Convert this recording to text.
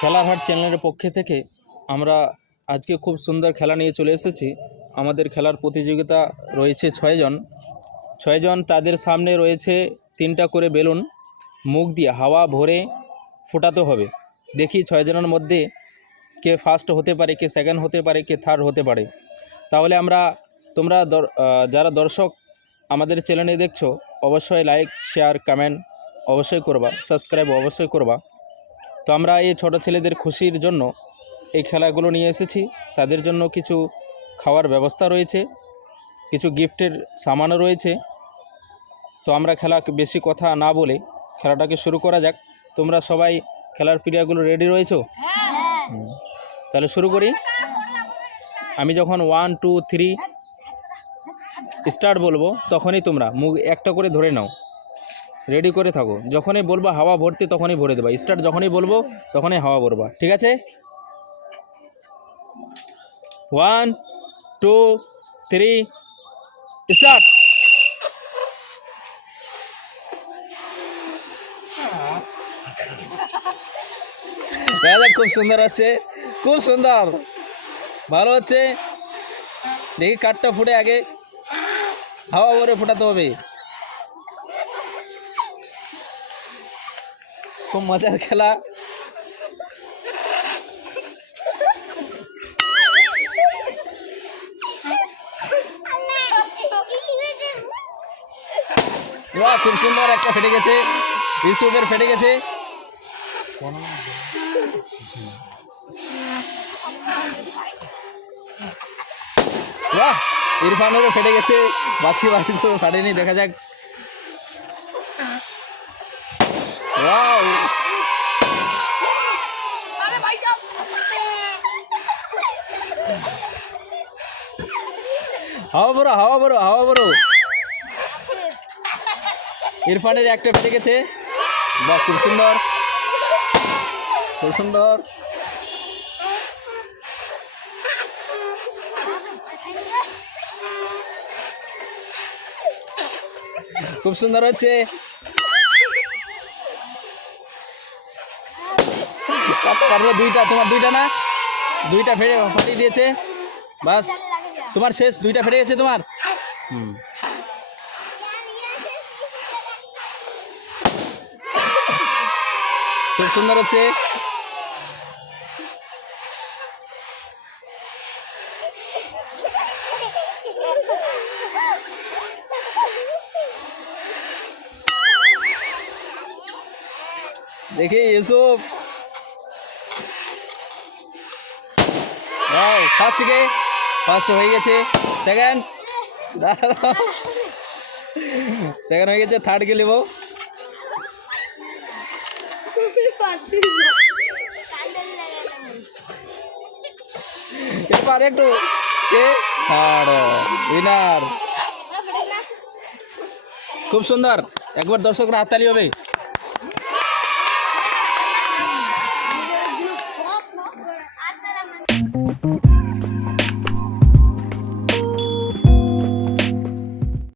খেলার হাট চ্যানেলের পক্ষে থেকে আমরা আজকে খুব সুন্দর খেলা নিয়ে চলে এসেছি। আমাদের খেলার প্রতিযোগিতা রয়েছে 6 জন। তাদের সামনে রয়েছে 3টা করে বেলুন, মুখ দিয়ে হাওয়া ভরে ফোটাতে হবে। দেখি 6 জনের মধ্যে কে ফার্স্ট হতে পারে, কে সেকেন্ড হতে পারে, কে থার্ড হতে পারে। তাহলে তোমরা যারা দর্শক আমাদের চ্যানেলে দেখছো, অবশ্যই লাইক, শেয়ার, কমেন্ট অবশ্যই করবা, সাবস্ক্রাইব অবশ্যই করবা। তো আমরা এই ছোট ছেলেদের খুশির জন্য এই খেলাগুলো নিয়ে এসেছি। তাদের জন্য কিছু খাওয়ার ব্যবস্থা রয়েছে, কিছু গিফটের সামানও রয়েছে। তো আমরা বেশি কথা না বলে খেলাটাকে শুরু করা যাক। তোমরা সবাই খেলার প্লেয়ারগুলো রেডি রয়েছো? তাহলে শুরু করি। আমি যখন 1 2 3 স্টার্ট বলবো তখনই তোমরা মুখ একটা করে ধরে নাও, রেডি করে থাকো। যখনই বলবো হাওয়া ভরতে তখনই ভরে দেবা। স্টার্ট যখনই বলবো তখনই হাওয়া ভরবা, ঠিক আছে? 1 2 3 স্টার্ট। খুব সুন্দর হচ্ছে, খুব সুন্দর, ভালো হচ্ছে। দেখি কাঠটা ফুটে, আগে হাওয়া ভরে ফোটাতে হবে। খুব মজার খেলা। খুব সুন্দর, একটা ফেটে গেছে, ইউসুফের ফেটে গেছে। বাহ, ইরফানেরও ফেটে গেছে, বাকি তো ফাটেনি, দেখা যাক। ওয়াও, হাওয়া বড়, হাওয়া বড়, হাওয়া বড়। ইরফানের একটা ফেটে গেছে। বাহ, খুব সুন্দর, খুব সুন্দর। খুব সুন্দর হচ্ছে। দুইটা, তোমার দুইটা না, দুইটা ফাটিয়ে দিয়েছে। বাস, তোমার শেষ, দুইটা ফেটে গেছে তোমার। খুব সুন্দর হচ্ছে। দেখি ইউসুফ, ফার্স্ট হয়ে গেছে। সেকেন্ড হয়ে গেছে, থার্ড কে নেব। এরপর একটু কে থার্ড উইনার। খুব সুন্দর, একবার দর্শকরা হাততালি হবে।